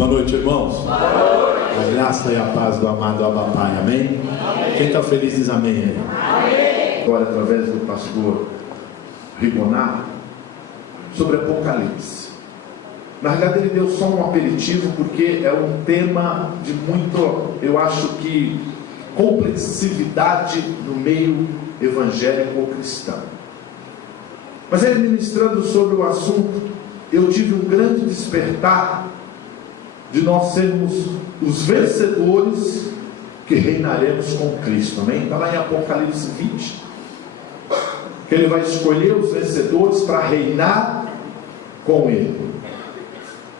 Boa noite, irmãos. Boa noite. A graça e a paz do amado Abba Pai, amém? Amém. Quem está feliz diz amém aí. Amém. Agora, através do pastor Rigonato, sobre Apocalipse. Na verdade, ele deu só um aperitivo, porque é um tema de muito, eu acho que, complexividade no meio evangélico ou cristão. Mas ele ministrando sobre o assunto, eu tive um grande despertar de nós sermos os vencedores que reinaremos com Cristo, amém? Está lá em Apocalipse 20, que ele vai escolher os vencedores para reinar com ele.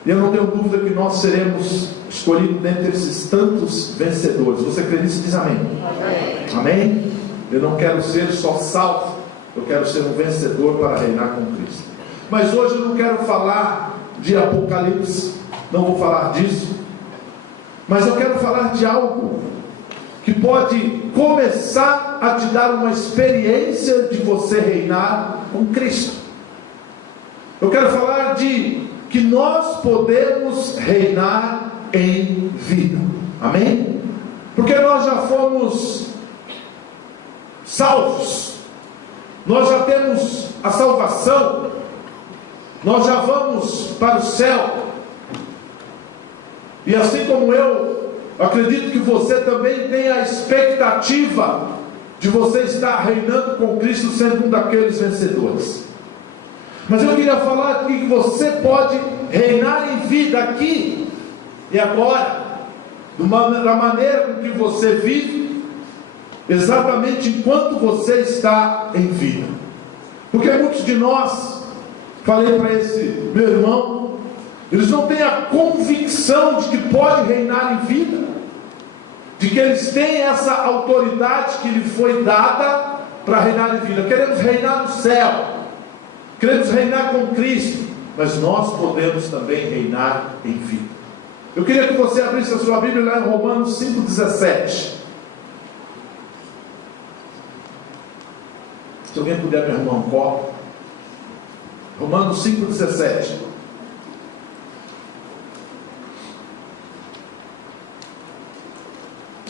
E eu não tenho dúvida que nós seremos escolhidos dentre esses tantos vencedores. Você crê nisso? Diz amém. Amém. Amém? Eu não quero ser só salvo, eu quero ser um vencedor para reinar com Cristo. Mas hoje eu não quero falar de Apocalipse, não vou falar disso, mas eu quero falar de algo que pode começar a te dar uma experiência de você reinar com Cristo. Eu quero falar de que nós podemos reinar em vida, amém? Porque nós já fomos salvos, nós já temos a salvação, nós já vamos para o céu. E assim como eu acredito que você também tem a expectativa de você estar reinando com Cristo, sendo um daqueles vencedores. Mas eu queria falar aqui que você pode reinar em vida aqui e agora, da maneira com que você vive, exatamente enquanto você está em vida. Porque muitos de nós, falei para esse meu irmão, eles não têm a convicção de que pode reinar em vida, de que eles têm essa autoridade que lhe foi dada para reinar em vida. Queremos reinar no céu, queremos reinar com Cristo, mas nós podemos também reinar em vida. Eu queria que você abrisse a sua Bíblia lá em Romanos 5,17. Se alguém puder me arrumar um copo. Romanos 5,17.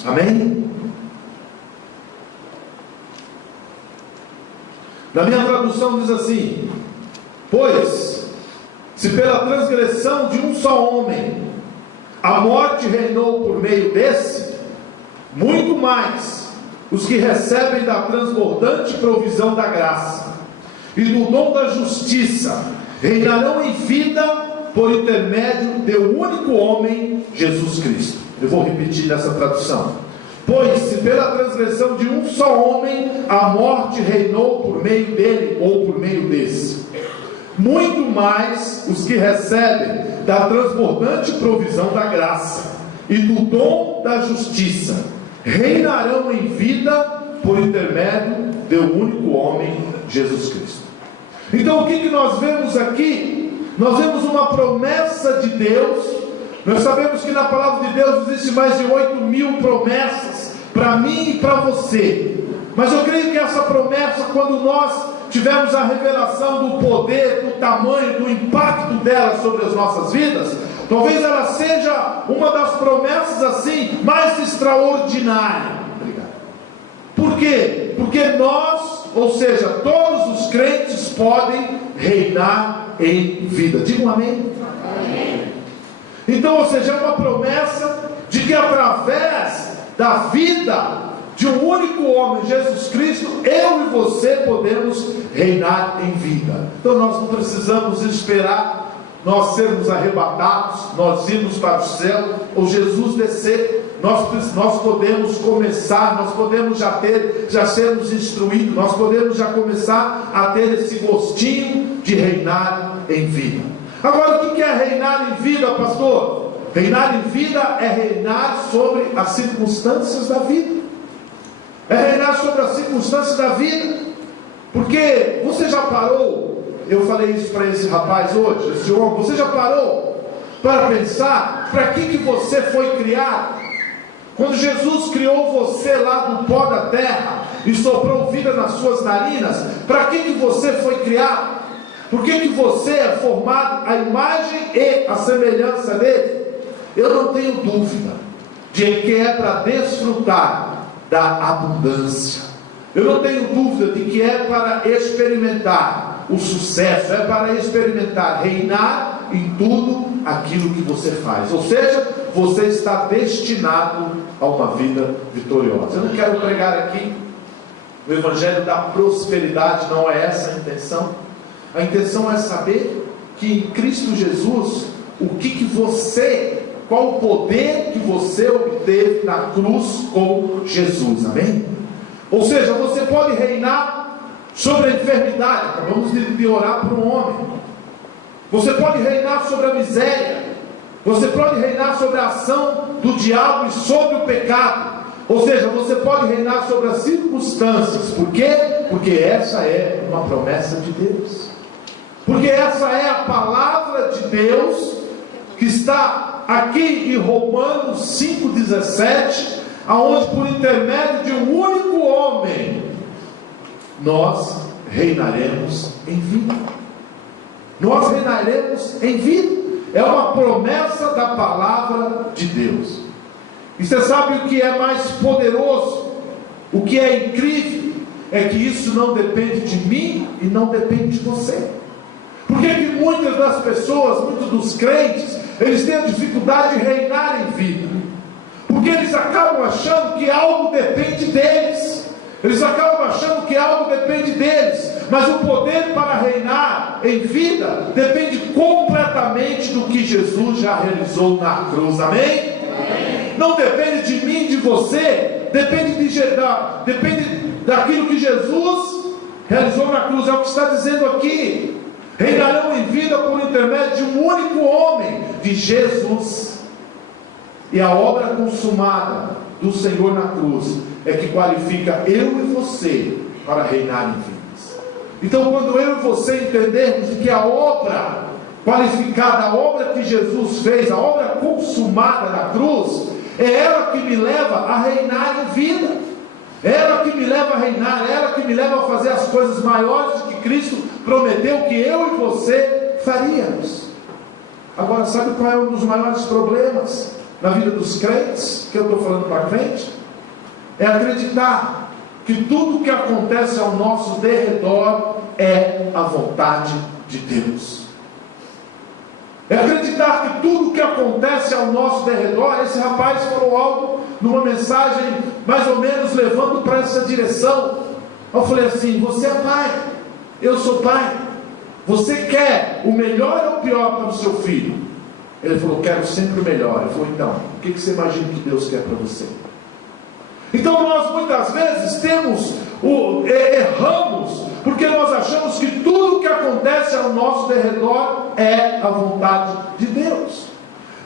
Amém? Na minha tradução diz assim: pois, se pela transgressão de um só homem a morte reinou por meio desse, muito mais os que recebem da transbordante provisão da graça e do dom da justiça reinarão em vida por intermédio do único homem, Jesus Cristo. Eu vou repetir nessa tradução. Pois se pela transgressão de um só homem a morte reinou por meio dele ou por meio desse, muito mais os que recebem da transbordante provisão da graça e do dom da justiça reinarão em vida por intermédio do único homem, Jesus Cristo. Então o que nós vemos aqui? Nós vemos uma promessa de Deus. Nós sabemos que na palavra de Deus existe mais de 8.000 promessas para mim e para você. Mas eu creio que essa promessa, quando nós tivermos a revelação do poder, do tamanho, do impacto dela sobre as nossas vidas, talvez ela seja uma das promessas assim mais extraordinárias. Obrigado. Por quê? Porque nós, ou seja, todos os crentes podem reinar em vida. Diga um amém? Amém. Então, ou seja, é uma promessa de que através da vida de um único homem, Jesus Cristo, eu e você podemos reinar em vida. Então nós não precisamos esperar nós sermos arrebatados, nós irmos para o céu, ou Jesus descer. Nós podemos começar, nós podemos já sermos instruídos, nós podemos já começar a ter esse gostinho de reinar em vida. Agora, o que é reinar em vida, pastor? Reinar em vida é reinar sobre as circunstâncias da vida. É reinar sobre as circunstâncias da vida. Porque você já parou? Eu falei isso para esse rapaz hoje, esse homem. Você já parou para pensar para que você foi criado? Quando Jesus criou você lá do pó da terra e soprou vida nas suas narinas, para que você foi criado? Por que você é formado à imagem e à semelhança dele? eu não tenho dúvida de que é para desfrutar da abundância. Eu não tenho dúvida de que é para experimentar o sucesso, é para experimentar, reinar em tudo aquilo que você faz. Ou seja, você está destinado a uma vida vitoriosa. Eu não quero pregar aqui o evangelho da prosperidade, não é essa a intenção. A intenção é saber que em Cristo Jesus, qual o poder que você obteve na cruz com Jesus, amém? Ou seja, você pode reinar sobre a enfermidade, acabamos de orar para um homem. Você pode reinar sobre a miséria, você pode reinar sobre a ação do diabo e sobre o pecado. Ou seja, você pode reinar sobre as circunstâncias. Por quê? Porque essa é uma promessa de Deus. Porque essa é a palavra de Deus que está aqui em Romanos 5,17, aonde por intermédio de um único homem nós reinaremos em vida. Nós reinaremos em vida. É uma promessa da palavra de Deus. E você sabe o que é mais poderoso? O que é incrível? É que isso não depende de mim e não depende de você. Por que muitas das pessoas, muitos dos crentes, eles têm a dificuldade de reinar em vida? Porque eles acabam achando que algo depende deles. Eles acabam achando que algo depende deles. Mas o poder para reinar em vida depende completamente do que Jesus já realizou na cruz, amém? Amém. Não depende de mim, de você, depende daquilo que Jesus realizou na cruz. É o que está dizendo aqui. Reinarão em vida por intermédio de um único homem, de Jesus. E a obra consumada do Senhor na cruz é que qualifica eu e você para reinar em vidas. Então, quando eu e você entendermos que a obra qualificada, a obra que Jesus fez, a obra consumada na cruz, é ela que me leva a reinar em vida, é ela que me leva a reinar, é ela que me leva a fazer as coisas maiores que Cristo prometeu que eu e você faríamos. Agora, sabe qual é um dos maiores problemas na vida dos crentes, que eu estou falando para crente? É acreditar que tudo que acontece ao nosso derredor é a vontade de Deus. É acreditar que tudo que acontece ao nosso derredor, esse rapaz falou algo numa mensagem mais ou menos levando para essa direção. Eu falei assim: você é pai, eu sou pai, você quer o melhor ou o pior para o seu filho? Ele falou: quero sempre o melhor. Eu falei: então, o que você imagina que Deus quer para você? Então nós muitas vezes erramos, porque nós achamos que tudo que acontece ao nosso derredor é a vontade de Deus.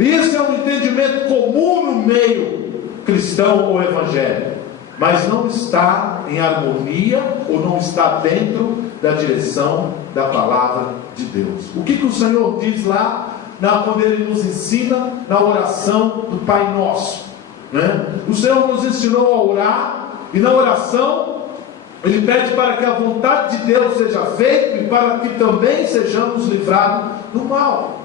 E isso é um entendimento comum no meio cristão ou evangélico, mas não está em harmonia ou não está dentro da direção da palavra de Deus. O que o Senhor diz lá quando Ele nos ensina na oração do Pai Nosso, né? O Senhor nos ensinou a orar, e na oração Ele pede para que a vontade de Deus seja feita e para que também sejamos livrados do mal.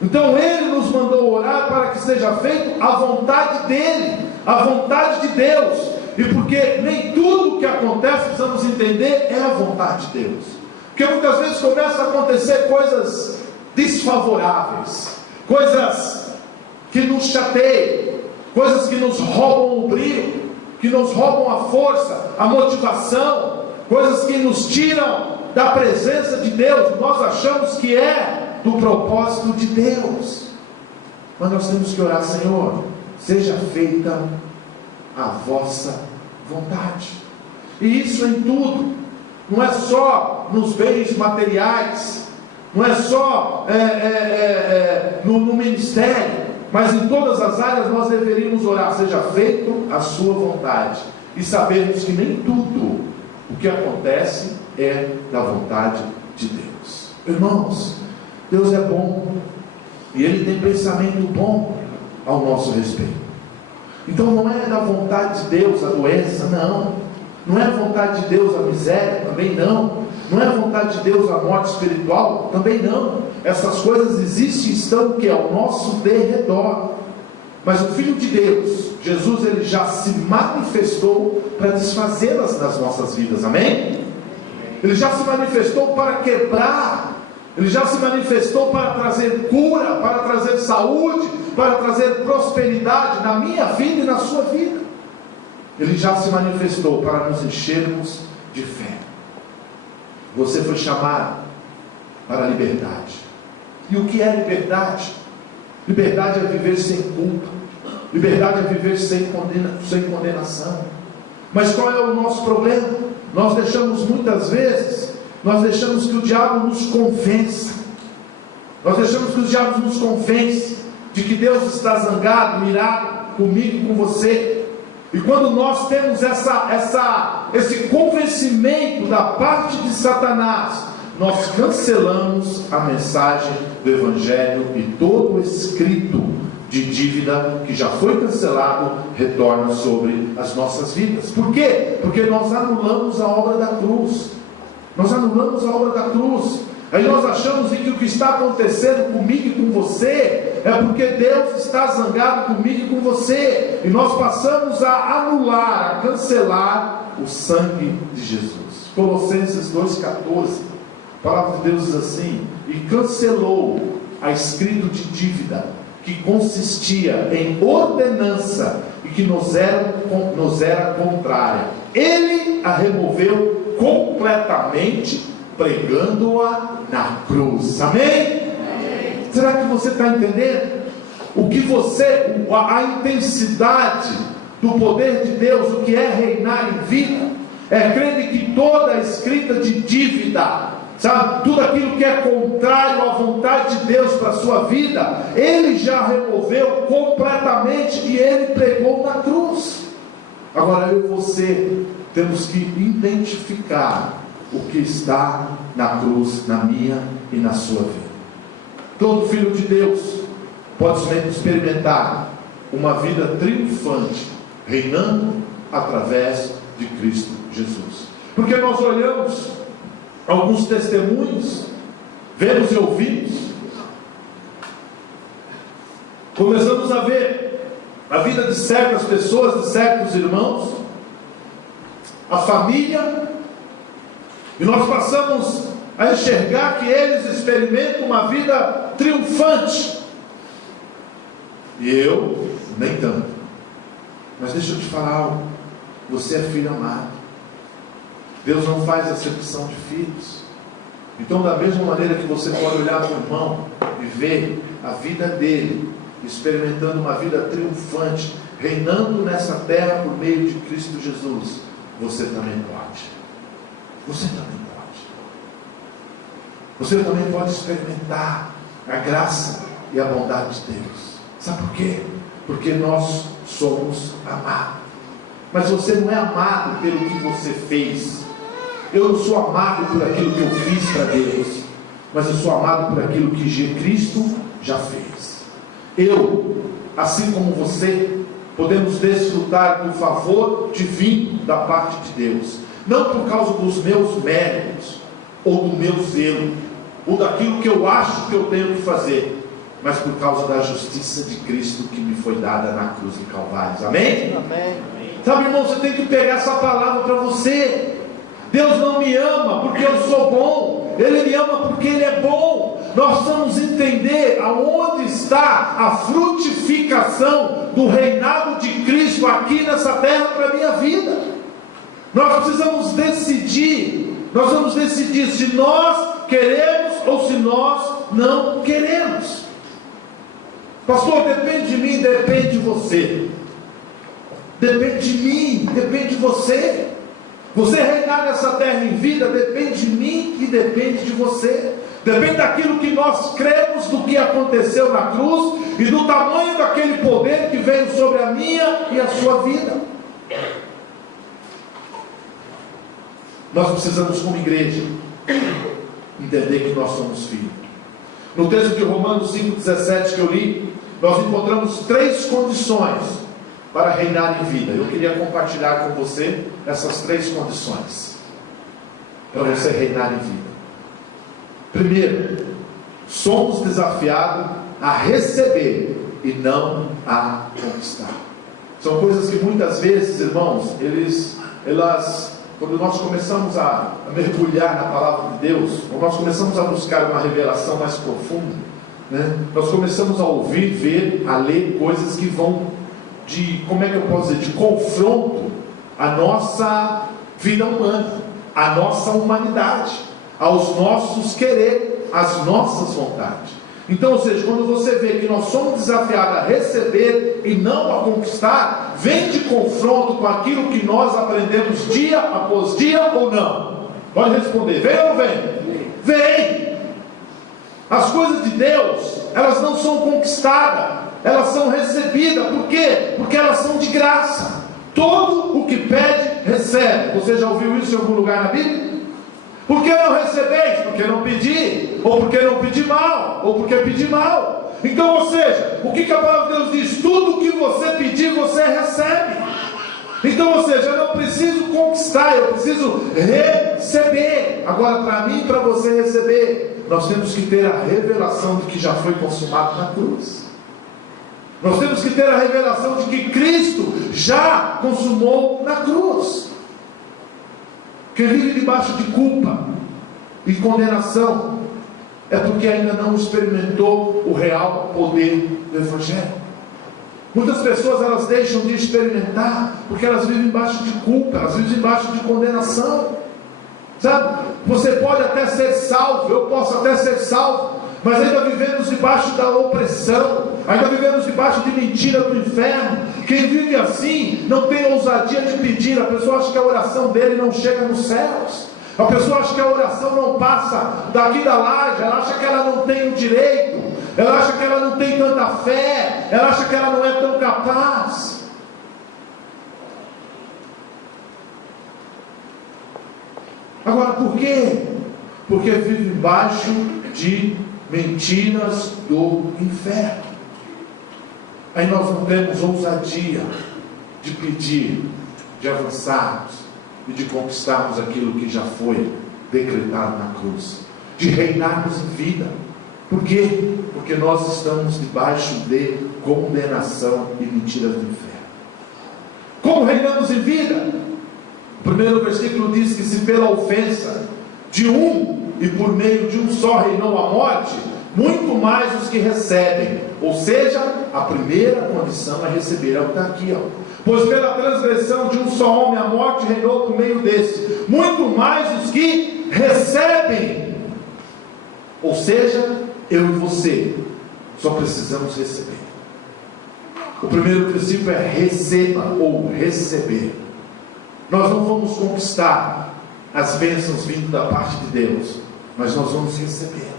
Então Ele nos mandou orar para que seja feita a vontade dEle, a vontade de Deus. E porque nem tudo que acontece, precisamos entender, é a vontade de Deus. Porque muitas vezes começam a acontecer coisas desfavoráveis, coisas que nos chateiam, coisas que nos roubam o brilho, que nos roubam a força, a motivação, coisas que nos tiram da presença de Deus. Nós achamos que é do propósito de Deus, mas nós temos que orar: Senhor, seja feita a vossa vontade. E isso em tudo, não é só nos bens materiais, não é só no ministério, mas em todas as áreas nós deveríamos orar: seja feito a sua vontade, e sabermos que nem tudo o que acontece é da vontade de Deus. Irmãos, Deus é bom, e Ele tem pensamento bom ao nosso respeito. Então não é da vontade de Deus a doença, não é a vontade de Deus a miséria, também não é a vontade de Deus a morte espiritual, também não. Essas coisas existem e estão que ao nosso derredor, Mas o Filho de Deus, Jesus, ele já se manifestou para desfazê-las nas nossas vidas, amém? Ele já se manifestou para quebrar, ele já se manifestou para trazer cura, para trazer saúde, para trazer prosperidade na minha vida e na sua vida. Ele já se manifestou para nos enchermos de fé. Você foi chamado para a liberdade. E o que é liberdade? Liberdade é viver sem culpa. Liberdade é viver sem condenação. Mas qual é o nosso problema? Nós deixamos muitas vezes, que o diabo nos convença. Nós deixamos que o diabo nos convença de que Deus está zangado, irado comigo e com você. E quando nós temos esse convencimento da parte de Satanás, nós cancelamos a mensagem do Evangelho e todo o escrito de dívida que já foi cancelado retorna sobre as nossas vidas. Por quê? Porque nós anulamos a obra da cruz. Nós anulamos a obra da cruz. Aí nós achamos que o que está acontecendo comigo e com você é porque Deus está zangado comigo e com você. E nós passamos a anular, a cancelar o sangue de Jesus. Colossenses 2,14, a palavra de Deus diz assim: e cancelou a escrito de dívida que consistia em ordenança e que nos era contrária. Ele a removeu completamente, pregando-a na cruz. Amém? Amém. Será que você está entendendo? A intensidade do poder de Deus, o que é reinar em vida, é crer que toda a escrita de dívida, sabe, tudo aquilo que é contrário à vontade de Deus para a sua vida, Ele já removeu completamente e Ele pregou na cruz. Agora eu e você temos que identificar o que está na cruz, na minha e na sua vida. Todo filho de Deus pode experimentar uma vida triunfante, reinando através de Cristo Jesus. Porque nós olhamos alguns testemunhos, vemos e ouvimos, começamos a ver a vida de certas pessoas, de certos irmãos, a família, e nós passamos a enxergar que eles experimentam uma vida triunfante, e eu nem tanto. Mas deixa eu te falar algo: você é filho amado. Deus não faz acepção de filhos. Então, da mesma maneira que você pode olhar para o irmão e ver a vida dele experimentando uma vida triunfante, reinando nessa terra por meio de Cristo Jesus, você também pode. Você também pode. Você também pode experimentar a graça e a bondade de Deus. Sabe por quê? Porque nós somos amados. Mas você não é amado pelo que você fez. Eu não sou amado por aquilo que eu fiz para Deus, mas eu sou amado por aquilo que Cristo já fez. Eu, assim como você, podemos desfrutar do favor divino da parte de Deus, não por causa dos meus méritos, ou do meu zelo, ou daquilo que eu acho que eu tenho que fazer, mas por causa da justiça de Cristo que me foi dada na cruz do Calvário. Amém? Amém. Sabe, irmão, você tem que pegar essa palavra para você. Deus não me ama porque eu sou bom, Ele me ama porque Ele é bom. Nós precisamos entender aonde está a frutificação do reinado de Cristo aqui nessa terra para a minha vida. Nós precisamos decidir se nós queremos ou se nós não queremos. Pastor, depende de mim, depende de você. Depende de mim, depende de você. Você reinar nessa terra em vida depende de mim e depende de você. Depende daquilo que nós cremos, do que aconteceu na cruz e do tamanho daquele poder que veio sobre a minha e a sua vida. Nós precisamos, como igreja, entender que nós somos filhos. No texto de Romanos 5,17 que eu li, nós encontramos 3 condições para reinar em vida. Eu queria compartilhar com você essas 3 condições para você reinar em vida. Primeiro, somos desafiados a receber e não a conquistar. São coisas que muitas vezes, irmãos, quando nós começamos a mergulhar na palavra de Deus, quando nós começamos a buscar uma revelação mais profunda, né, nós começamos a ouvir, ver, a ler coisas que vão de confronto à nossa vida humana, à nossa humanidade, aos nossos querer, às nossas vontades. Então, ou seja, quando você vê que nós somos desafiados a receber e não a conquistar, vem de confronto com aquilo que nós aprendemos dia após dia ou não? Pode responder, vem ou não vem? Vem! As coisas de Deus, elas não são conquistadas, elas são recebidas. Por quê? Porque elas são de graça. Todo o que pede, recebe. Você já ouviu isso em algum lugar na Bíblia? Por que não recebeis? Porque não pedi, ou porque não pedi mal, ou porque pedi mal. Então, ou seja, o que a palavra de Deus diz? Tudo que você pedir, você recebe. Então, ou seja, eu não preciso conquistar, eu preciso receber. Agora, para mim e para você receber, nós temos que ter a revelação de que já foi consumado na cruz. Nós temos que ter a revelação de que Cristo já consumou na cruz. Quem vive debaixo de culpa e condenação é porque ainda não experimentou o real poder do Evangelho. Muitas pessoas, elas deixam de experimentar porque elas vivem embaixo de culpa, elas vivem embaixo de condenação. Sabe? Você pode até ser salvo, eu posso até ser salvo, mas ainda vivemos debaixo da opressão, ainda vivemos debaixo de mentira do inferno. Quem vive assim não tem ousadia de pedir. A pessoa acha que a oração dele não chega nos céus, a pessoa acha que a oração não passa daqui da laje, ela acha que ela não tem o direito, ela acha que ela não tem tanta fé, ela acha que ela não é tão capaz. Agora, por quê? Porque vive embaixo de mentiras do inferno. Aí nós não temos ousadia de pedir, de avançarmos e de conquistarmos aquilo que já foi decretado na cruz, de reinarmos em vida. Por quê? Porque nós estamos debaixo de condenação e mentiras do inferno. Como reinamos em vida? O primeiro versículo diz que se pela ofensa de um e por meio de um só reinou a morte, muito mais os que recebem. Ou seja, a primeira condição é receber, é o que está aqui, pois pela transgressão de um só homem a morte reinou por meio desse, muito mais os que recebem. Ou seja, eu e você só precisamos receber. O primeiro princípio é receba ou receber. Nós não vamos conquistar as bênçãos vindo da parte de Deus, mas nós vamos recebê-la.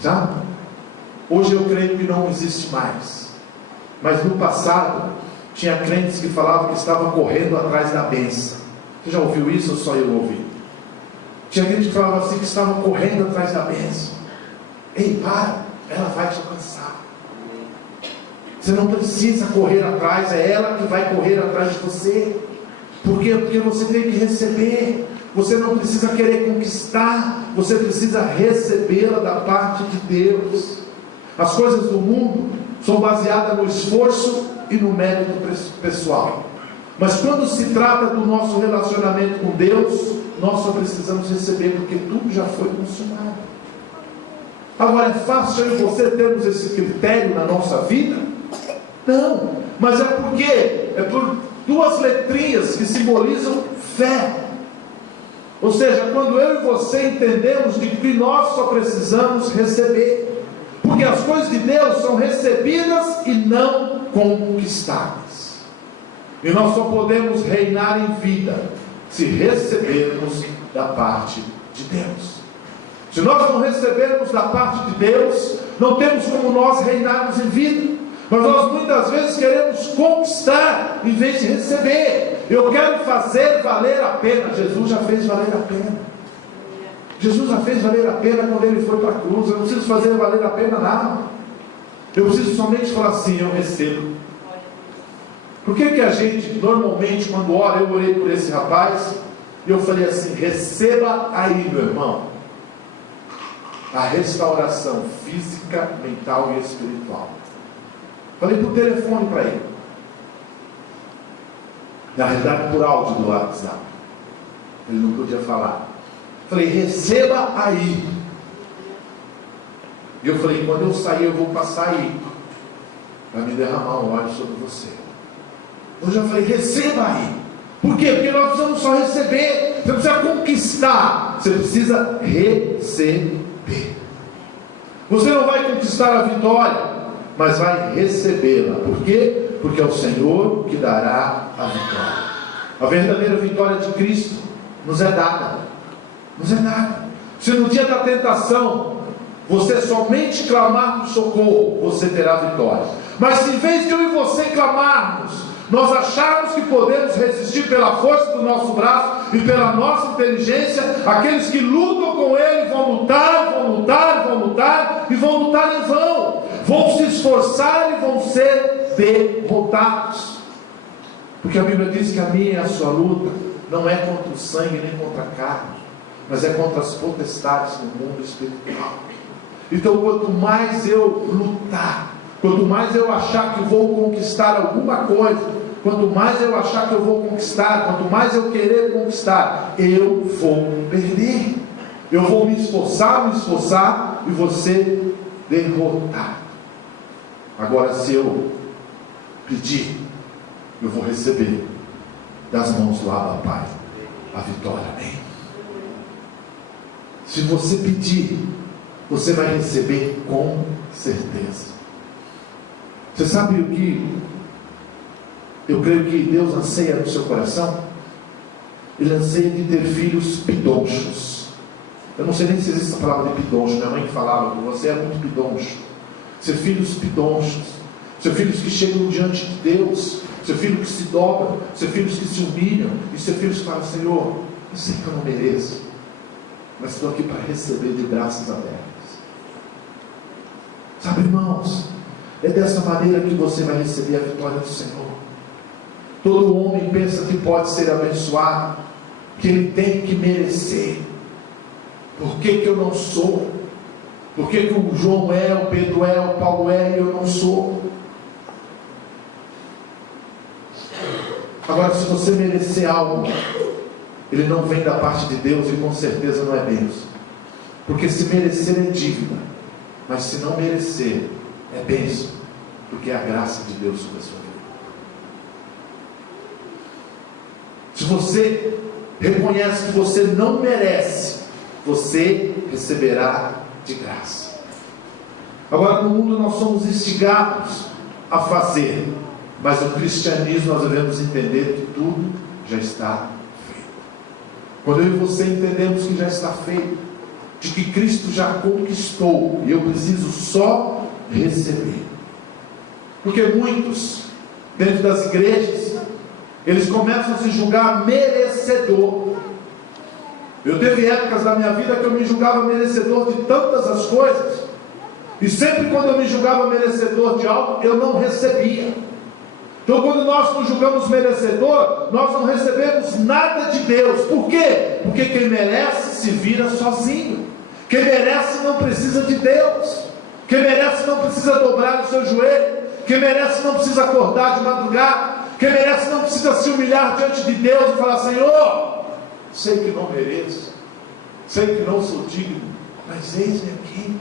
Sabe? Hoje eu creio que não existe mais, mas no passado tinha crentes que falavam que estavam correndo atrás da bênção. Você já ouviu isso ou só eu ouvi? Tinha gente que falava assim, que estavam correndo atrás da bênção. Ei, para, ela vai te alcançar. Você não precisa correr atrás, é ela que vai correr atrás de você. Por quê? Porque você tem que receber. Você não precisa querer conquistar, você precisa recebê-la da parte de Deus. As coisas do mundo são baseadas no esforço e no mérito pessoal. Mas quando se trata do nosso relacionamento com Deus, nós só precisamos receber, porque tudo já foi consumado. Agora, é fácil eu e você termos esse critério na nossa vida? Não, mas é porque é por duas letrinhas que simbolizam fé. Ou seja, quando eu e você entendemos de que nós só precisamos receber, porque as coisas de Deus são recebidas e não conquistadas, e nós só podemos reinar em vida se recebermos da parte de Deus. Se nós não recebermos da parte de Deus, não temos como nós reinarmos em vida. Mas nós muitas vezes queremos conquistar em vez de receber. Eu quero fazer valer a pena. Jesus já fez valer a pena. Jesus já fez valer a pena quando ele foi para a cruz. Eu não preciso fazer valer a pena nada. Eu preciso somente falar assim, eu recebo. Por que a gente normalmente quando ora, eu orei por esse rapaz, e eu falei assim, receba aí, meu irmão. a restauração física, mental e espiritual. Falei por telefone para ele, na realidade por áudio do WhatsApp, ele não podia falar. Falei, receba aí. E eu falei, quando eu sair eu vou passar aí, para me derramar um óleo sobre você. Eu já falei, receba aí. Por quê? Porque nós precisamos só receber. Você não precisa conquistar, você precisa receber. Você não vai conquistar a vitória, mas vai recebê-la. Por quê? Porque é o Senhor que dará a vitória. A verdadeira vitória de Cristo nos é dada. Nos é dada. Se no dia da tentação você somente clamar por socorro, você terá vitória. Mas se em vez de eu e você clamarmos, nós acharmos que podemos resistir pela força do nosso braço e pela nossa inteligência, aqueles que lutam com Ele vão lutar, vão lutar, vão lutar e vão lutar em vão. Vão se esforçar e vão ser derrotados. Porque a Bíblia diz que a minha e a sua luta não é contra o sangue nem contra a carne, mas é contra as potestades no mundo espiritual. Então, quanto mais eu lutar, quanto mais eu achar que vou conquistar alguma coisa, quanto mais eu achar que eu vou conquistar, quanto mais eu querer conquistar, eu vou perder. Eu vou me esforçar e você derrotar. Agora, se eu pedir, eu vou receber das mãos do Abba Pai a vitória. Amém. Se você pedir, você vai receber com certeza. Você sabe o que eu creio que Deus anseia no seu coração? Ele anseia de ter filhos pidonchos. Eu não sei nem se existe essa palavra de pidoncho. Minha mãe falava que você é muito pidoncho. Ser filhos pidonchos, ser filhos que chegam diante de Deus, ser filhos que se dobram, ser filhos que se humilham, e ser filhos que falam, Senhor, eu sei que eu não mereço, mas estou aqui para receber de braços abertos. Sabe, irmãos, é dessa maneira que você vai receber a vitória do Senhor. Todo homem pensa que pode ser abençoado, que ele tem que merecer. Por que eu não sou? Por que o João é, o Pedro é, o Paulo é e eu não sou? Agora, se você merecer algo, ele não vem da parte de Deus e com certeza não é Deus. Porque se merecer é dívida, mas se não merecer é bênção, porque é a graça de Deus sobre a sua vida. Se você reconhece que você não merece, você receberá de graça. Agora, no mundo nós somos instigados a fazer, mas no cristianismo nós devemos entender que tudo já está feito. Quando eu e você entendemos que já está feito, de que Cristo já conquistou, e eu preciso só receber. Porque muitos, dentro das igrejas, eles começam a se julgar merecedor. Eu teve épocas da minha vida que eu me julgava merecedor de tantas as coisas, e sempre quando eu me julgava merecedor de algo, eu não recebia. Então, quando nós nos julgamos merecedor, nós não recebemos nada de Deus. Por quê? Porque quem merece se vira sozinho. Quem merece não precisa de Deus. Quem merece não precisa dobrar o seu joelho. Quem merece não precisa acordar de madrugada. Quem merece não precisa se humilhar diante de Deus e falar, Senhor, sei que não mereço, sei que não sou digno, mas eis-me aqui.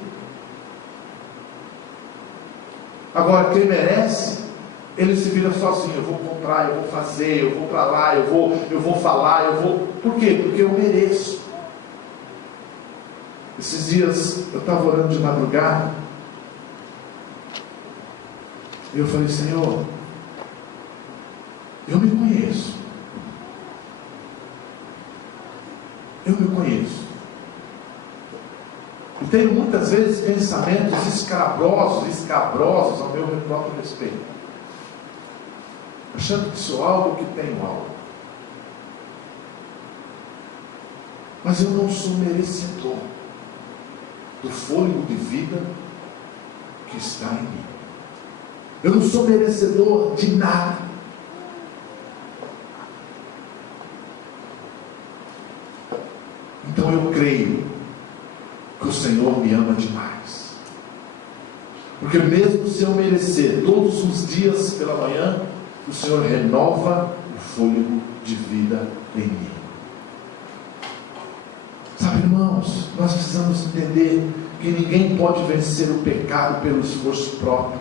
Agora, quem merece, ele se vira sozinho. Eu vou comprar, eu vou fazer, eu vou para lá, eu vou falar, eu vou... Por quê? Porque eu mereço. Esses dias eu estava orando de madrugada e eu falei, Senhor, eu me conheço. Eu me conheço. E tenho muitas vezes pensamentos escabrosos ao meu próprio respeito, achando que sou algo, que tenho algo. Mas eu não sou merecedor do fôlego de vida que está em mim. Eu não sou merecedor de nada. Então eu creio Porque o Senhor me ama demais. Porque mesmo se eu merecer todos os dias pela manhã, o Senhor renova o fôlego de vida em mim. Sabe, irmãos, nós precisamos entender que ninguém pode vencer o pecado pelo esforço próprio.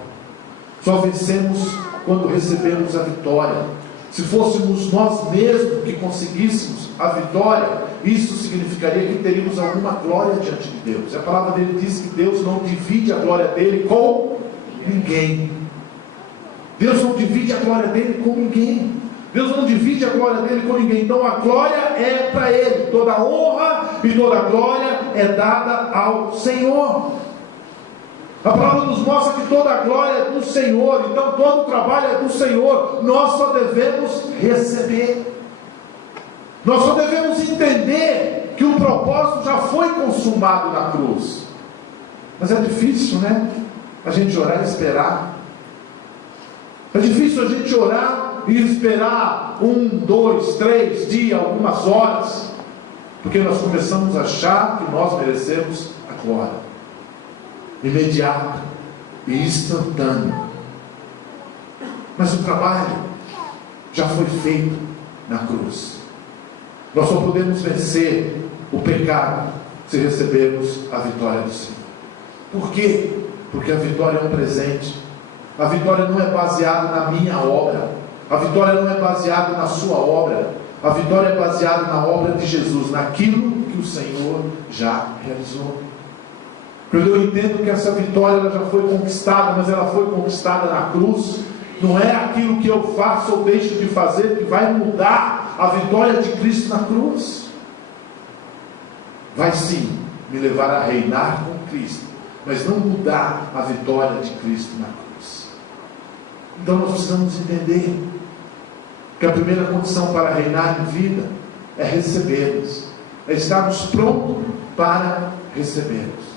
Só vencemos quando recebemos a vitória. Se fôssemos nós mesmos que conseguíssemos a vitória, isso significaria que teríamos alguma glória diante de Deus. A palavra dele diz que Deus não divide a glória dele com ninguém. Deus não divide a glória dele com ninguém. Deus não divide a glória dele com ninguém. Então a glória é para ele. Toda a honra e toda a glória é dada ao Senhor. A palavra nos mostra que toda a glória é do Senhor. Então todo o trabalho é do Senhor. Nós só devemos receber. Nós só devemos entender que o propósito já foi consumado na cruz. Mas é difícil, né? A gente orar e esperar. É difícil a gente orar e esperar 1, 2, 3 dias, algumas horas, porque nós começamos a achar que nós merecemos a glória imediato e instantâneo. Mas o trabalho já foi feito na cruz. Nós só podemos vencer o pecado se recebermos a vitória do Senhor. Por quê? Porque a vitória é um presente. A vitória não é baseada na minha obra. A vitória não é baseada na sua obra. A vitória é baseada na obra de Jesus, naquilo que o Senhor já realizou. Quando eu entendo que essa vitória ela já foi conquistada, mas ela foi conquistada na cruz, não é aquilo que eu faço ou deixo de fazer que vai mudar a vitória de Cristo na cruz. Vai sim me levar a reinar com Cristo, mas não mudar a vitória de Cristo na cruz. Então nós precisamos entender que a primeira condição para reinar em vida é recebermos, é estarmos prontos para recebermos.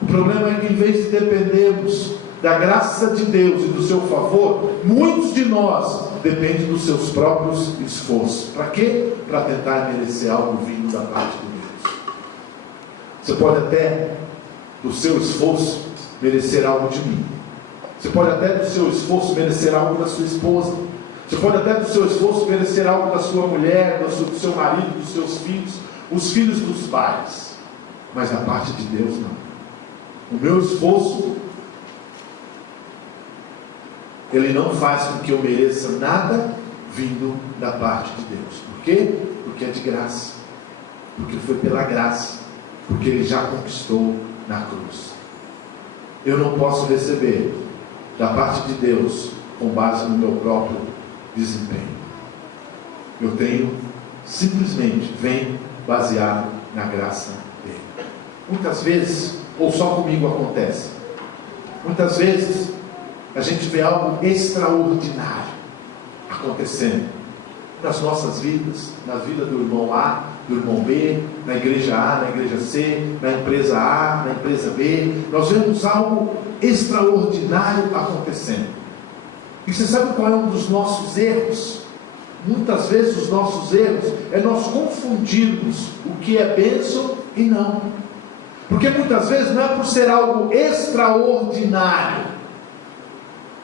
O problema é que, em vez de dependermos da graça de Deus e do seu favor, muitos de nós dependem dos seus próprios esforços. Para quê? Para tentar merecer algo vindo da parte de Deus. Você pode até, do seu esforço, merecer algo de mim. Você pode até, do seu esforço, merecer algo da sua esposa. Você pode até, do seu esforço, merecer algo da sua mulher, do seu marido, dos seus filhos, os filhos dos pais. Mas a parte de Deus não. O meu esforço, ele não faz com que eu mereça nada vindo da parte de Deus. Por quê? Porque é de graça. Porque foi pela graça. Porque Ele já conquistou na cruz. Eu não posso receber da parte de Deus com base no meu próprio desempenho. Eu tenho simplesmente vem baseado na graça dele. Muitas vezes, ou só comigo acontece, muitas vezes a gente vê algo extraordinário acontecendo nas nossas vidas, na vida do irmão A, do irmão B, na igreja A, na igreja C, na empresa A, na empresa B. Nós vemos algo extraordinário acontecendo. E você sabe qual é um dos nossos erros? Muitas vezes os nossos erros é nós confundirmos o que é bênção e não. Porque muitas vezes não é por ser algo extraordinário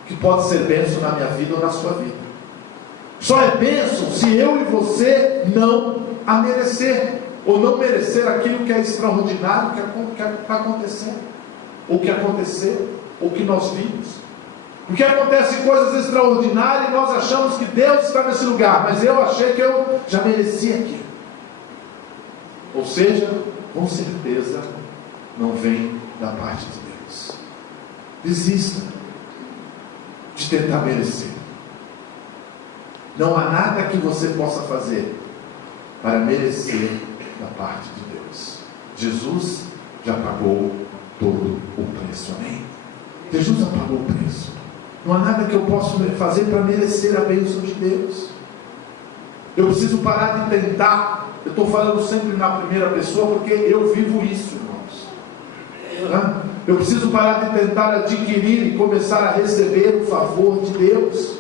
que pode ser bênção na minha vida ou na sua vida. Só é bênção se eu e você não a merecer, ou não merecer aquilo que é extraordinário que está acontecendo, ou que aconteceu, ou que nós vimos. Porque acontecem coisas extraordinárias e nós achamos que Deus está nesse lugar, mas eu achei que eu já merecia aquilo. Ou seja, com certeza não vem da parte de Deus. Desista de tentar merecer. Não há nada que você possa fazer para merecer da parte de Deus. Jesus já pagou todo o preço, amém? Jesus já pagou o preço. Não há nada que eu possa fazer para merecer a bênção de Deus. Eu preciso parar de tentar. Eu estou falando sempre na primeira pessoa porque eu vivo isso, irmãos. Eu preciso parar de tentar adquirir e começar a receber o favor de Deus.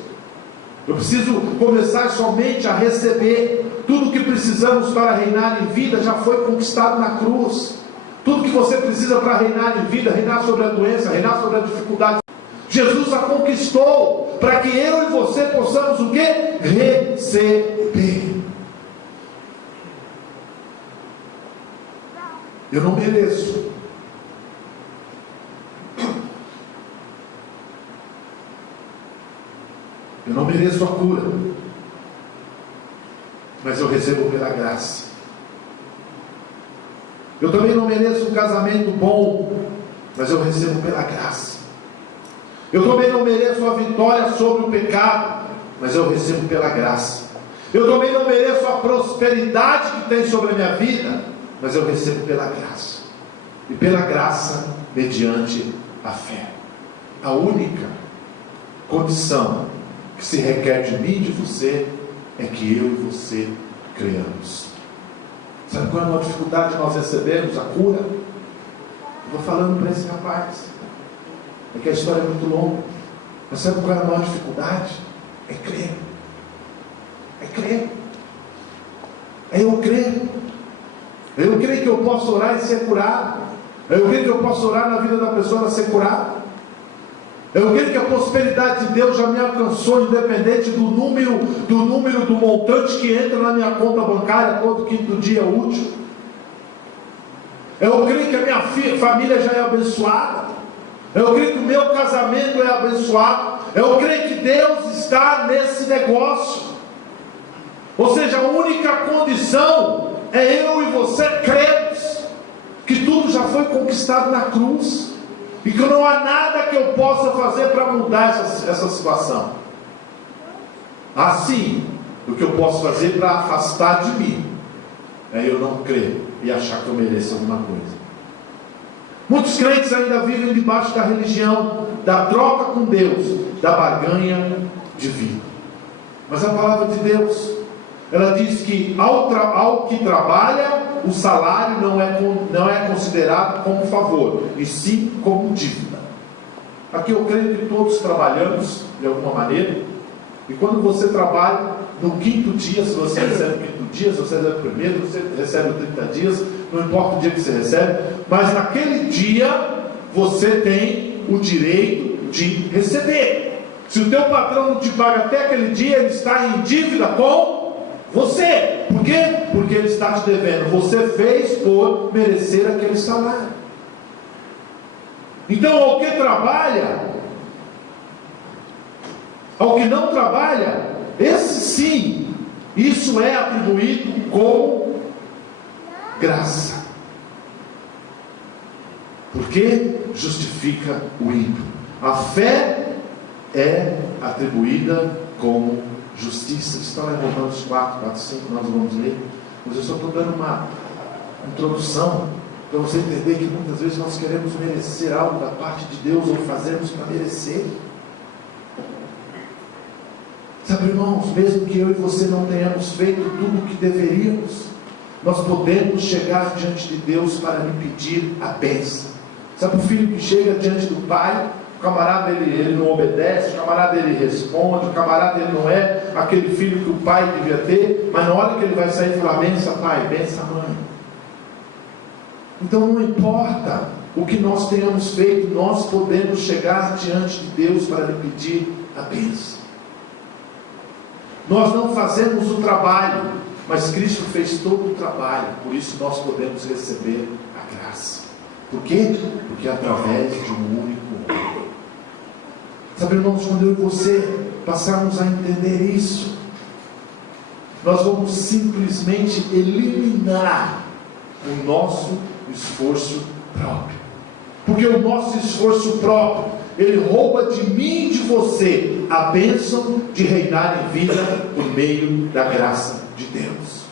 Eu preciso começar somente a receber. Tudo o que precisamos para reinar em vida já foi conquistado na cruz. Tudo que você precisa para reinar em vida, reinar sobre a doença, reinar sobre a dificuldade, Jesus a conquistou, para que eu e você possamos o quê? Receber. Eu não mereço. Eu não mereço a cura, mas eu recebo pela graça. Eu também não mereço um casamento bom, mas eu recebo pela graça. Eu também não mereço a vitória sobre o pecado, mas eu recebo pela graça. Eu também não mereço a prosperidade que tem sobre a minha vida, mas eu recebo pela graça. E pela graça, mediante a fé. A única condição que se requer de mim e de você é que eu e você creamos. Sabe qual é a maior dificuldade de nós recebermos a cura? Eu vou falando para esse rapaz, é que a história é muito longa, mas sabe qual é a maior dificuldade? É crer. É crer. É eu crer. Eu creio que eu posso orar e ser curado. Eu creio que eu posso orar na vida da pessoa e ser curado. Eu creio que a prosperidade de Deus já me alcançou, independente do número do montante que entra na minha conta bancária todo quinto dia útil. Eu creio que a minha família já é abençoada. Eu creio que o meu casamento é abençoado. Eu creio que Deus está nesse negócio. Ou seja, a única condição é eu e você crermos que tudo já foi conquistado na cruz. E que não há nada que eu possa fazer para mudar essa situação. Assim, o que eu posso fazer para afastar de mim é eu não crer e achar que eu mereço alguma coisa. Muitos crentes ainda vivem debaixo da religião, da troca com Deus, da barganha de vida. Mas a palavra de Deus, ela diz que ao que trabalha, o salário não é considerado como favor, e sim como dívida. Aqui eu creio que todos trabalhamos de alguma maneira, e quando você trabalha, no quinto dia, se você recebe o quinto dia, se você recebe o primeiro, você recebe 30 dias, não importa o dia que você recebe, mas naquele dia, você tem o direito de receber. Se o teu patrão não te paga até aquele dia, ele está em dívida com você. Por quê? Porque ele está te devendo. Você fez por merecer aquele salário. Então, ao que trabalha, ao que não trabalha, esse sim, isso é atribuído como graça. Porque justifica o ímpio. A fé é atribuída como justiça. Está lá em Romanos 4, 5, nós vamos ler. Mas eu só estou dando uma introdução para você entender que muitas vezes nós queremos merecer algo da parte de Deus, ou fazemos para merecer. Sabe, irmãos, mesmo que eu e você não tenhamos feito tudo o que deveríamos, nós podemos chegar diante de Deus para lhe pedir a bênção. Sabe o filho que chega diante do pai? O camarada ele não obedece, o camarada ele responde, o camarada ele não é aquele filho que o pai devia ter, mas na hora que ele vai sair, fala: benção pai, benção mãe. Então não importa o que nós tenhamos feito, nós podemos chegar diante de Deus para lhe pedir a bênção. Nós não fazemos o trabalho, mas Cristo fez todo o trabalho, por isso nós podemos receber a graça. Por quê? Porque é através de um único homem. Sabe, irmãos, quando eu e você passarmos a entender isso, nós vamos simplesmente eliminar o nosso esforço próprio. Porque o nosso esforço próprio, ele rouba de mim e de você a bênção de reinar em vida por meio da graça de Deus.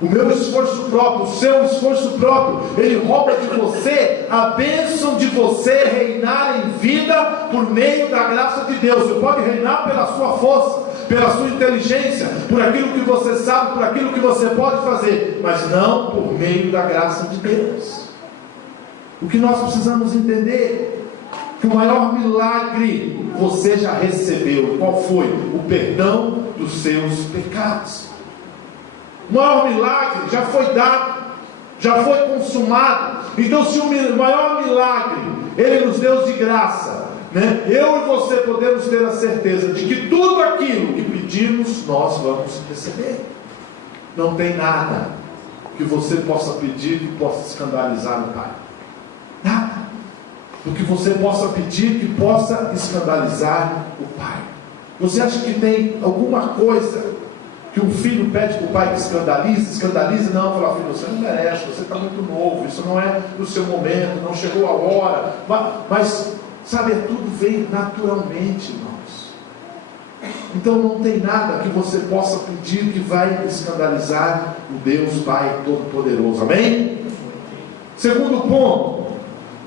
O meu esforço próprio, o seu esforço próprio, ele rouba de você a bênção de você reinar em vida por meio da graça de Deus. Você pode reinar pela sua força, pela sua inteligência, por aquilo que você sabe, por aquilo que você pode fazer, mas não por meio da graça de Deus. O que nós precisamos entender, que o maior milagre você já recebeu. Qual foi? O perdão dos seus pecados. O maior milagre já foi dado, já foi consumado. Então, se o maior milagre Ele nos deu de graça, né? Eu e você podemos ter a certeza de que tudo aquilo que pedimos, nós vamos receber. Não tem nada que você possa pedir que possa escandalizar o Pai. Nada do que você possa pedir que possa escandalizar o Pai. Você acha que tem alguma coisa que um filho pede para o pai que escandalize? Não, fala, filho, você não merece, você está muito novo, isso não é do seu momento, não chegou a hora. Mas sabe, tudo vem naturalmente, irmãos. Então não tem nada que você possa pedir que vai escandalizar o Deus Pai Todo-Poderoso. Amém? Segundo ponto,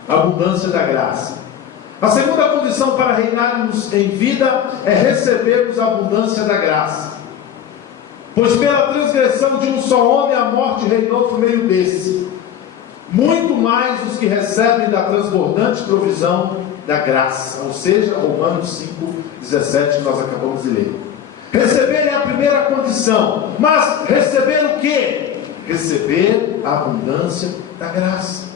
a abundância da graça. A segunda condição para reinarmos em vida é recebermos a abundância da graça. Pois pela transgressão de um só homem a morte reinou por meio desse, muito mais os que recebem da transbordante provisão da graça. Ou seja, Romanos 5,17 que nós acabamos de ler. Receber é a primeira condição, mas receber o quê? Receber a abundância da graça.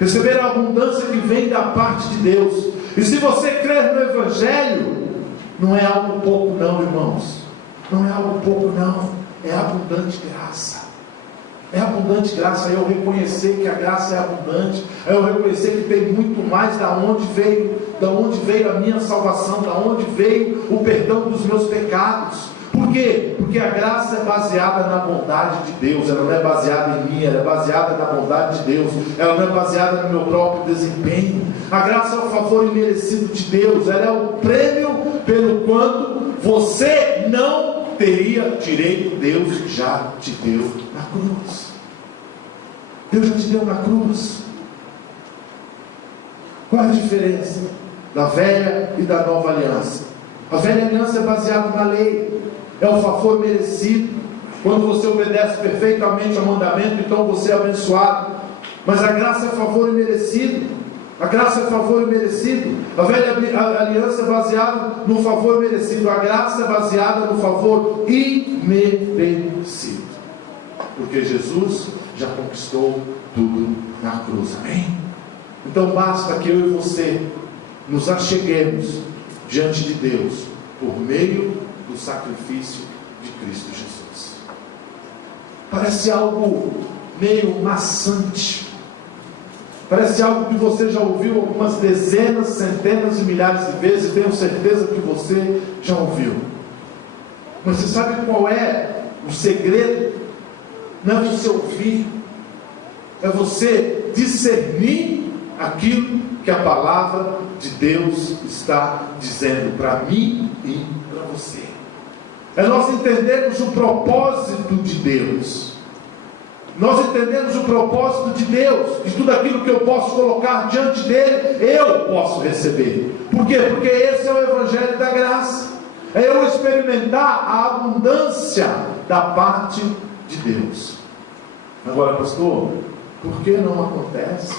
Receber a abundância que vem da parte de Deus. E se você crer no Evangelho, não é algo pouco não, irmãos. Não é algo pouco não. É abundante graça. É abundante graça. É eu reconhecer que a graça é abundante. É eu reconhecer que tem muito mais da onde veio a minha salvação, da onde veio o perdão dos meus pecados. Por quê? Porque a graça é baseada na bondade de Deus. Ela não é baseada em mim, ela é baseada na bondade de Deus. Ela não é baseada no meu próprio desempenho. A graça é o favor imerecido de Deus. Ela é o prêmio pelo quanto você não teria direito. Deus já te deu na cruz. Deus já te deu na cruz. Qual é a diferença da velha e da nova aliança? A velha aliança é baseada na lei. É o favor merecido. Quando você obedece perfeitamente ao mandamento, então você é abençoado. Mas a graça é favor imerecido. A graça é favor imerecido. A velha aliança é baseada no favor merecido. A graça é baseada no favor imerecido. Porque Jesus já conquistou tudo na cruz. Amém? Então basta que eu e você nos acheguemos diante de Deus por meio do sacrifício de Cristo Jesus. Parece algo meio maçante. Parece algo que você já ouviu algumas dezenas, centenas e milhares de vezes, e tenho certeza que você já ouviu. Mas você sabe qual é o segredo? Não é você ouvir, é você discernir aquilo que a palavra de Deus está dizendo para mim e para você. É nós entendermos o propósito de Deus. Nós entendemos o propósito de Deus. De tudo aquilo que eu posso colocar diante dele, eu posso receber. Por quê? Porque esse é o Evangelho da graça. É eu experimentar a abundância da parte de Deus. Agora, pastor, por que não acontece?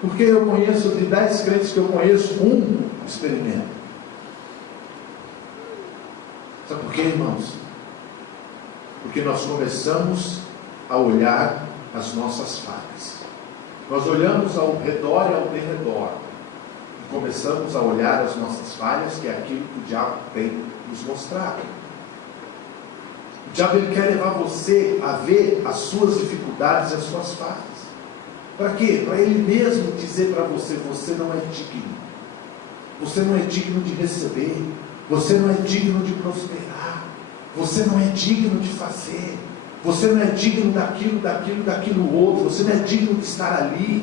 Porque eu conheço, de 10 crentes que eu conheço, um experimenta. Sabe por quê, irmãos? Porque nós começamos a olhar as nossas falhas. Nós olhamos ao redor e ao derredor. E começamos a olhar as nossas falhas, que é aquilo que o diabo tem nos mostrado. O diabo ele quer levar você a ver as suas dificuldades e as suas falhas. Para quê? Para ele mesmo dizer para você: você não é digno. Você não é digno de receber. Você não é digno de prosperar. Você não é digno de fazer. Você não é digno daquilo outro. Você não é digno de estar ali.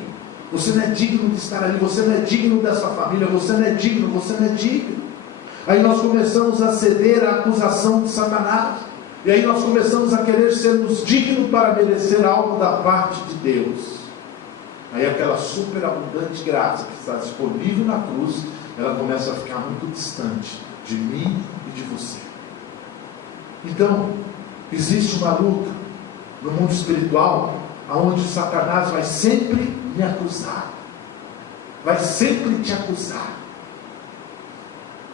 Você não é digno de estar ali. Você não é digno da sua família. Você não é digno. Você não é digno. Aí nós começamos a ceder à acusação de Satanás. E aí nós começamos a querer sermos dignos para merecer algo da parte de Deus. Aí aquela superabundante graça que está disponível na cruz, ela começa a ficar muito distante de mim e de você. Então, existe uma luta no mundo espiritual, onde Satanás vai sempre me acusar, vai sempre te acusar,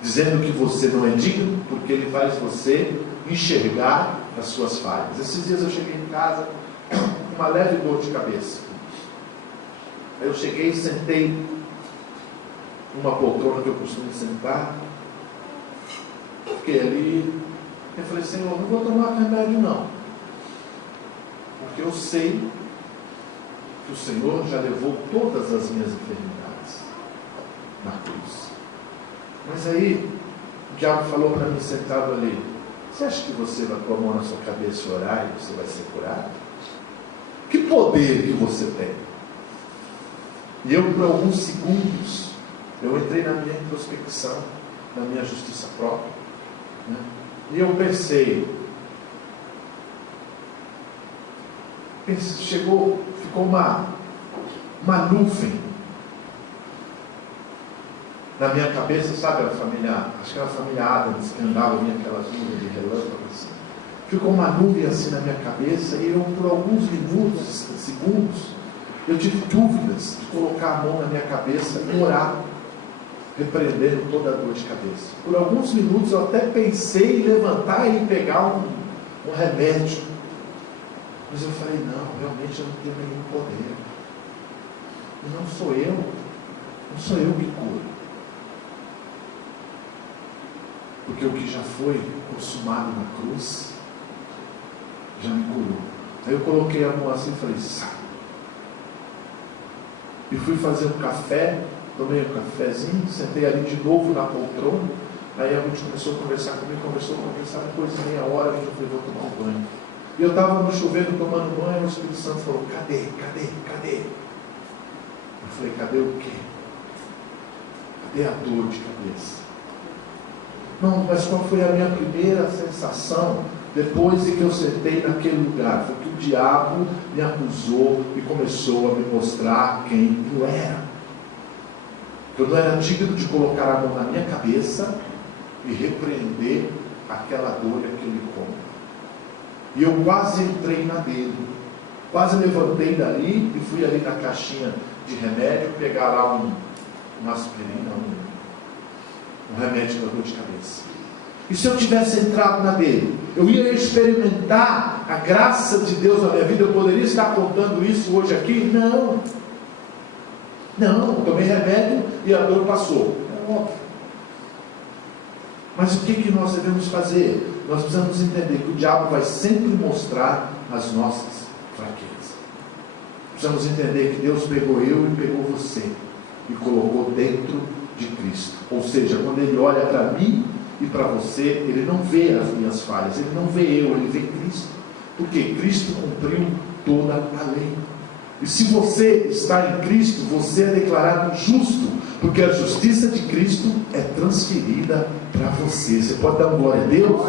dizendo que você não é digno, porque ele faz você enxergar as suas falhas. Esses dias eu cheguei em casa, uma leve dor de cabeça. Aí eu cheguei e sentei numa poltrona que eu costumo sentar. Fiquei ali. Eu falei, Senhor, não vou tomar remédio não. Porque eu sei que o Senhor já levou todas as minhas enfermidades na cruz. Mas aí, o diabo falou para mim sentado ali, você acha que você vai pôr a mão na sua cabeça e orar e você vai ser curado? Que poder que você tem? E eu, por alguns segundos, eu entrei na minha introspecção, na minha justiça própria, né? E eu pensei, ficou uma nuvem na minha cabeça, sabe a família, acho que era a família Adams, que andava, vinha aquelas nuvens de relâmpago assim. Ficou uma nuvem assim na minha cabeça, e eu, por alguns minutos, segundos, eu tive dúvidas de colocar a mão na minha cabeça e orar, repreendendo toda a dor de cabeça. Por alguns minutos eu até pensei em levantar e pegar um remédio, mas eu falei, não, realmente eu não tenho nenhum poder, e não sou eu que curo, porque o que já foi consumado na cruz já me curou. Aí eu coloquei a mão assim e falei, sai. E fui fazer um café, tomei um cafezinho, sentei ali de novo na poltrona. Aí a gente começou a conversar comigo, depois de meia hora eu falei, vou tomar um banho. E eu estava no chuveiro tomando banho, e o Espírito Santo falou, cadê? Eu falei, cadê o quê? Cadê a dor de cabeça? Não, mas qual foi a minha primeira sensação depois de que eu sentei naquele lugar? Foi que o diabo me acusou e começou a me mostrar quem eu era. Eu não era digno de colocar a mão na minha cabeça e repreender aquela dor e aquele incômodo. E eu quase entrei na dele, quase levantei dali e fui ali na caixinha de remédio pegar lá uma aspirina, um remédio da dor de cabeça. E se eu tivesse entrado na dele, eu ia experimentar a graça de Deus na minha vida? Eu poderia estar contando isso hoje aqui? Não, tomei remédio e a dor passou, é óbvio. Mas o que nós devemos fazer? Nós precisamos entender que o diabo vai sempre mostrar as nossas fraquezas. Precisamos entender que Deus pegou eu e pegou você e colocou dentro de Cristo. Ou seja, quando Ele olha para mim e para você, Ele não vê as minhas falhas, Ele não vê eu, Ele vê Cristo. Porque Cristo cumpriu toda a lei. E se você está em Cristo, você é declarado justo, porque a justiça de Cristo é transferida para você. Você pode dar glória a Deus?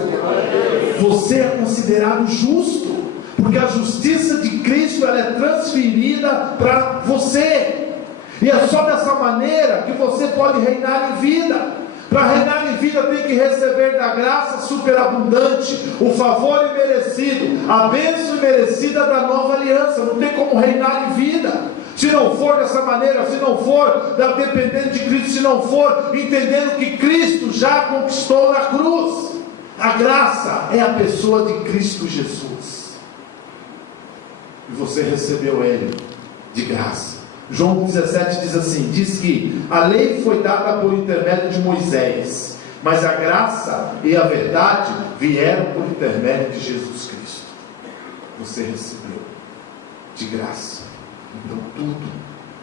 Você é considerado justo, porque a justiça de Cristo ela é transferida para você. E é só dessa maneira que você pode reinar em vida. Para reinar em vida tem que receber da graça superabundante, o favor imerecido, a bênção imerecida da nova aliança. Não tem como reinar em vida se não for dessa maneira, se não for dependendo de Cristo, se não for entendendo que Cristo já conquistou na cruz. A graça é a pessoa de Cristo Jesus, e você recebeu Ele de graça. João 17 diz assim, diz que a lei foi dada por intermédio de Moisés, mas a graça e a verdade vieram por intermédio de Jesus Cristo. Você recebeu de graça, então tudo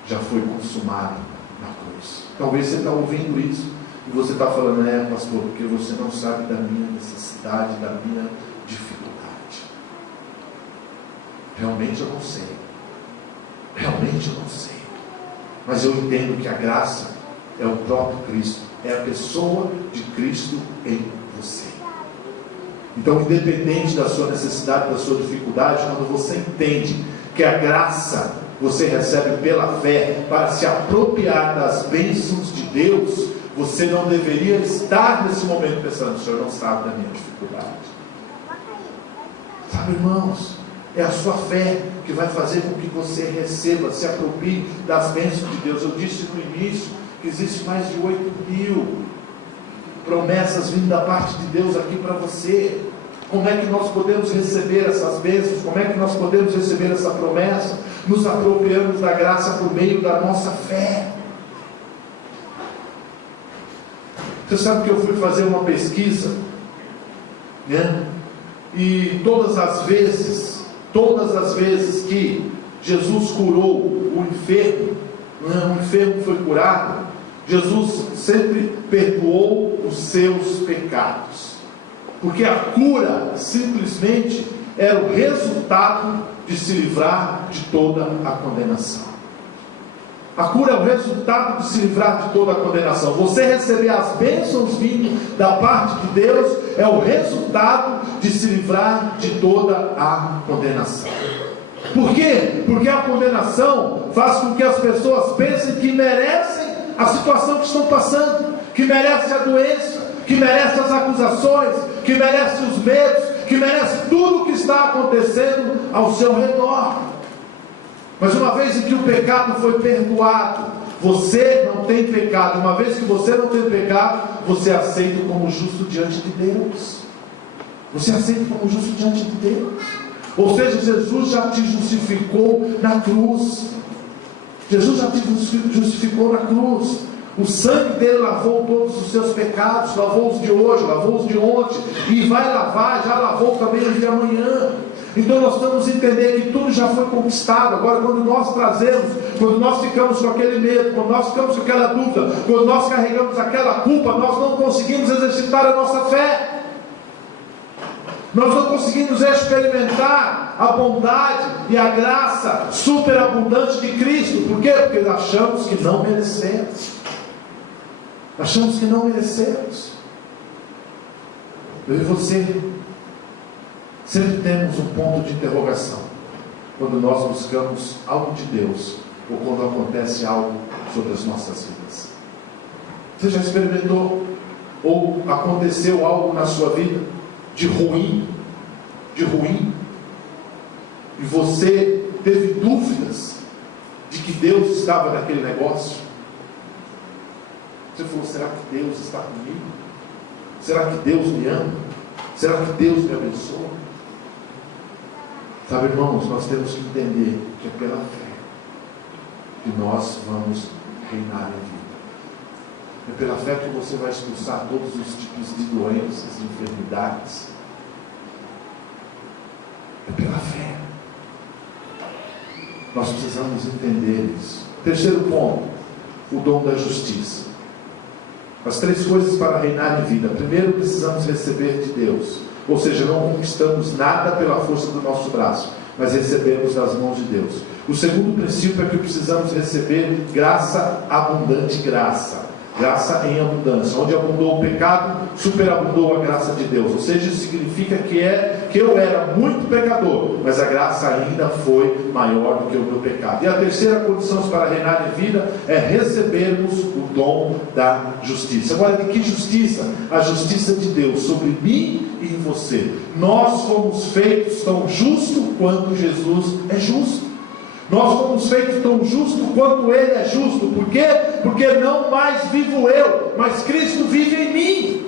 já foi consumado na cruz. Talvez você está ouvindo isso e você está falando, pastor, porque você não sabe da minha necessidade, da minha dificuldade. Realmente eu não sei. Mas eu entendo que a graça é o próprio Cristo, é a pessoa de Cristo em você. Então, independente da sua necessidade, da sua dificuldade, quando você entende que a graça você recebe pela fé para se apropriar das bênçãos de Deus, você não deveria estar nesse momento pensando, o Senhor não sabe da minha dificuldade. Sabe, irmãos, é a sua fé que vai fazer com que você receba, se aproprie das bênçãos de Deus. Eu disse no início que existe mais de 8.000 promessas vindo da parte de Deus aqui para você. Como é que nós podemos receber essas bênçãos? Como é que nós podemos receber essa promessa? Nos apropriamos da graça por meio da nossa fé. Você sabe que eu fui fazer uma pesquisa, né? E todas as vezes que Jesus curou o enfermo, né? O enfermo foi curado, Jesus sempre perdoou os seus pecados, porque a cura simplesmente era o resultado de se livrar de toda a condenação. A cura é o resultado de se livrar de toda a condenação. Você receber as bênçãos vindo da parte de Deus é o resultado de se livrar de toda a condenação. Por quê? Porque a condenação faz com que as pessoas pensem que merecem a situação que estão passando, que merecem a doença, que merecem as acusações, que merecem os medos, que merecem tudo o que está acontecendo ao seu redor. Mas uma vez em que o pecado foi perdoado, você não tem pecado. Uma vez que você não tem pecado, você é aceito como justo diante de Deus. Você é aceito como justo diante de Deus. Ou seja, Jesus já te justificou na cruz. Jesus já te justificou na cruz. O sangue dele lavou todos os seus pecados, lavou os de hoje, lavou os de ontem, e vai lavar, já lavou também os de amanhã. Então nós temos que entender que tudo já foi conquistado. Agora, quando nós trazemos, quando nós ficamos com aquele medo, quando nós ficamos com aquela dúvida, quando nós carregamos aquela culpa, nós não conseguimos exercitar a nossa fé. Nós não conseguimos experimentar a bondade e a graça superabundante de Cristo. Por quê? Porque achamos que não merecemos. Achamos que não merecemos. Eu e você sempre temos um ponto de interrogação quando nós buscamos algo de Deus, ou quando acontece algo sobre as nossas vidas. Você já experimentou, ou aconteceu algo na sua vida de ruim, e você teve dúvidas de que Deus estava naquele negócio? Você falou: será que Deus está comigo? Será que Deus me ama? Será que Deus me abençoa? Sabe, irmãos, nós temos que entender que é pela fé que nós vamos reinar em vida. É pela fé que você vai expulsar todos os tipos de doenças, de enfermidades. É pela fé. Nós precisamos entender isso. Terceiro ponto, o dom da justiça. As três coisas para reinar em vida. Primeiro, precisamos receber de Deus. Ou seja, não conquistamos nada pela força do nosso braço, mas recebemos das mãos de Deus. O segundo princípio é que precisamos receber graça abundante, graça em abundância. Onde abundou o pecado, superabundou a graça de Deus. Ou seja, isso significa que eu era muito pecador, mas a graça ainda foi maior do que o meu pecado. E a terceira condição para reinar em vida é recebermos o dom da justiça. Agora, de que justiça? A justiça de Deus sobre mim e em você. Nós fomos feitos tão justos quanto Jesus é justo. Nós fomos feitos tão justos quanto Ele é justo. Por quê? Porque não mais vivo eu, mas Cristo vive em mim.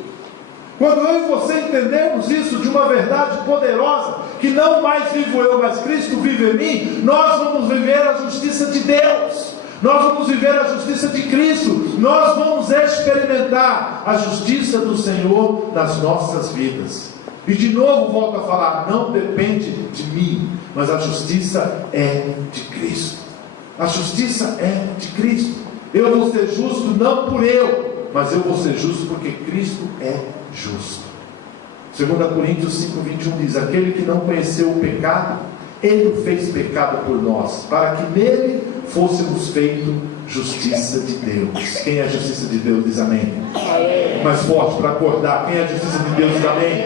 Quando eu e você entendemos isso de uma verdade poderosa, que não mais vivo eu, mas Cristo vive em mim, nós vamos viver a justiça de Deus. Nós vamos viver a justiça de Cristo. Nós vamos experimentar a justiça do Senhor nas nossas vidas. E de novo volto a falar, não depende de mim, mas a justiça é de Cristo. A justiça é de Cristo. Eu vou ser justo não por eu, mas eu vou ser justo porque Cristo é justo. 2 Coríntios 5:21 diz: aquele que não conheceu o pecado, Ele o fez pecado por nós, para que nele fôssemos feitos justiça de Deus. Quem é a justiça de Deus diz amém. Mais forte para acordar. Quem é a justiça de Deus diz amém.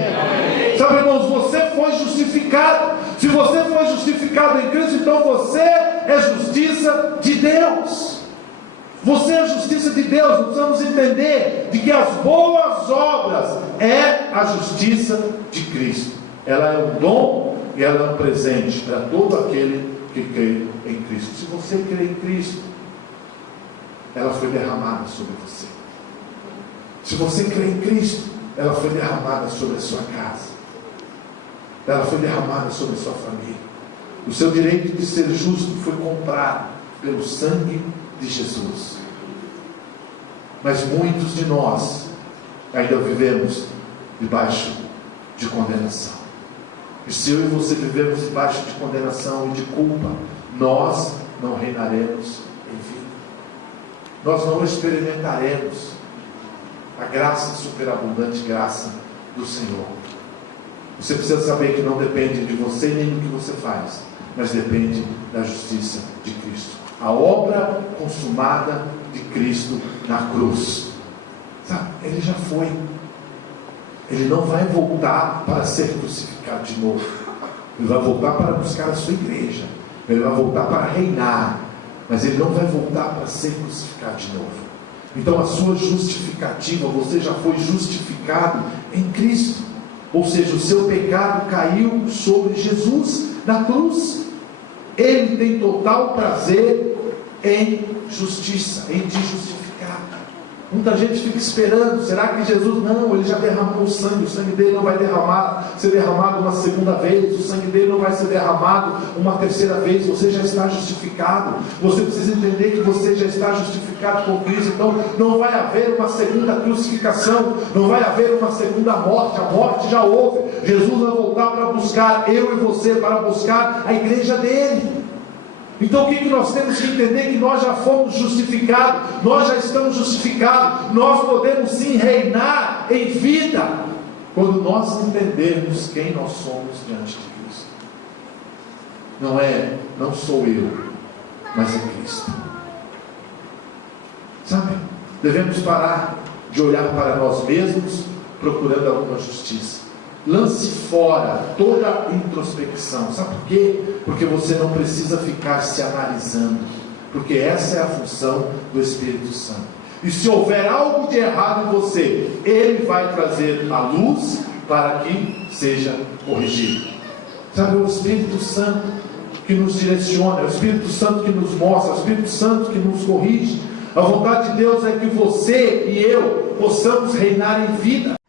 Sabe, irmãos, você foi justificado. Se você foi justificado em Cristo, então você é justiça de Deus. Você é a justiça de Deus. Nós precisamos entender de que as boas obras é a justiça de Cristo. Ela é um dom e ela é um presente para todo aquele que crê em Cristo. Se você crê em Cristo, ela foi derramada sobre você. Se você crê em Cristo, ela foi derramada sobre a sua casa. ela foi derramada sobre a sua família. O seu direito de ser justo foi comprado pelo sangue de Jesus. Mas muitos de nós ainda vivemos debaixo de condenação. E se eu e você vivemos debaixo de condenação e de culpa, nós não reinaremos em vida. Nós não experimentaremos a graça, superabundante graça do Senhor. Você precisa saber que não depende de você nem do que você faz, mas depende da justiça de Cristo. A obra consumada de Cristo na cruz. Sabe? Ele já foi. Ele não vai voltar para ser crucificado de novo. Ele vai voltar para buscar a sua igreja. Ele vai voltar para reinar. Mas ele não vai voltar para ser crucificado de novo. Então a sua justificativa, você já foi justificado em Cristo. Ou seja, o seu pecado caiu sobre Jesus na cruz. Ele tem total prazer em justiça, em te justificar. Muita gente fica esperando, será que Jesus, não, ele já derramou o sangue dele não vai ser derramado uma segunda vez, o sangue dele não vai ser derramado uma terceira vez, você já está justificado. Você precisa entender que você já está justificado por Cristo. Então não vai haver uma segunda crucificação, não vai haver uma segunda morte, a morte já houve. Jesus vai voltar para buscar eu e você, para buscar a igreja dele. Então o que nós temos que entender? Que nós já fomos justificados, nós já estamos justificados, nós podemos sim reinar em vida, quando nós entendermos quem nós somos diante de Cristo. Não sou eu, mas é Cristo. Sabe? Devemos parar de olhar para nós mesmos, procurando alguma justiça. Lance fora toda introspecção. Sabe por quê? Porque você não precisa ficar se analisando, porque essa é a função do Espírito Santo. E se houver algo de errado em você, ele vai trazer a luz para que seja corrigido. Sabe, o Espírito Santo que nos direciona, é o Espírito Santo que nos mostra, é o Espírito Santo que nos corrige. A vontade de Deus é que você e eu possamos reinar em vida.